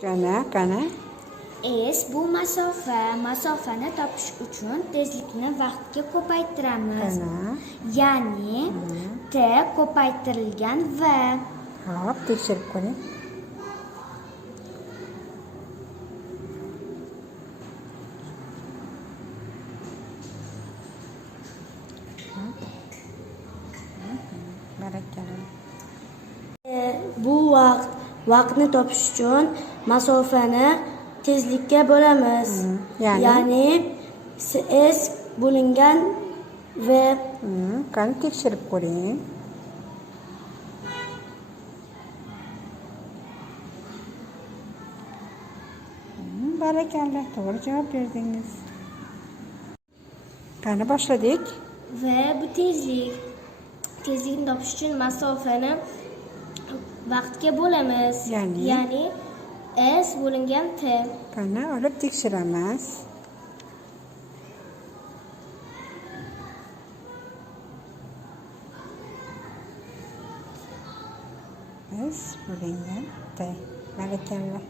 Qani, qani. S bu masofa. Masofani topish uchun tezlikni vaqtga ko'paytiramiz. Qani. Ya'ni T ko'paytirilgan V. Hop, tekshirib ko'ring. Barakalla. E, bu vaqt vaqtni topish uchun masofani tezlikka bo'lamiz. ya'ni? ya'ni s bo'lingan v qani tekshirib ko'ring. Barakalla, to'g'ri javob berdingiz. Qani boshladik. V bu tezlik. Tezlikni topish uchun masofani vaqtga bo'lamiz. Ya'ni? Ya'ni S bo'lingan T. Qani olib tekshiramiz. Biz bo'lingan T. Barakalla.